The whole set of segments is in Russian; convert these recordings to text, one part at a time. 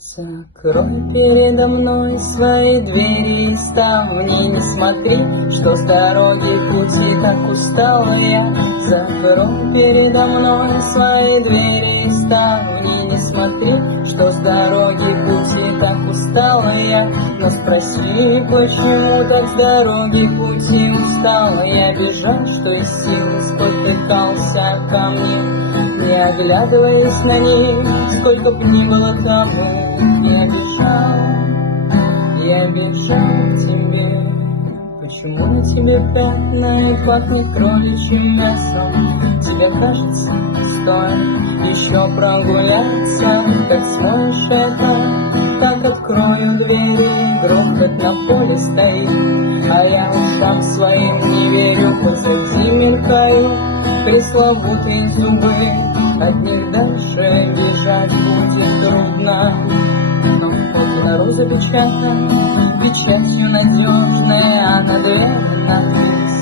Закрой передо мной свои двери и ставни, не смотри, что с дороги пути так устала я. Закрой передо мной свои двери и ставни, не смотри, что с дороги пути так устала я. Но спроси, почему так с дороги пути устала я. Бежал, что из сил, спотыкался ко мне, не оглядываясь на них, сколько б ни было тому. Я бежал к тебе. Почему на тебе пятна и пахнет кроличьим мясом? Тебе кажется, стоит еще прогуляться. Как смоешь это, как открою двери, грохот на поле стоит, а я ушам своим не верю. Позади мелькают пресловутые зубы, от них дальше бежать будет трудно. Но на розу печатной, печатью надежной, а на дверь надпись: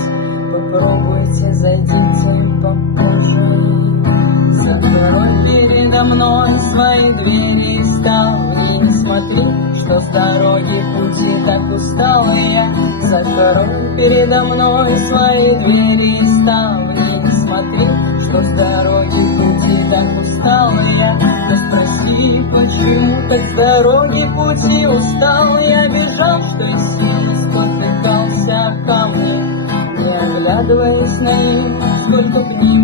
попробуйте, зайдите попозже. Закрой передо мной свои двери и ставни, не смотри, что с дороги пути так устала я. Закрой передо мной свои двери и ставни, не смотри, что с дороги пути так устала я. Да спроси, почему так с дороги пути устал я. Бежал, что из силы, спотыкался ко мне, не оглядываясь на них, сколько б ни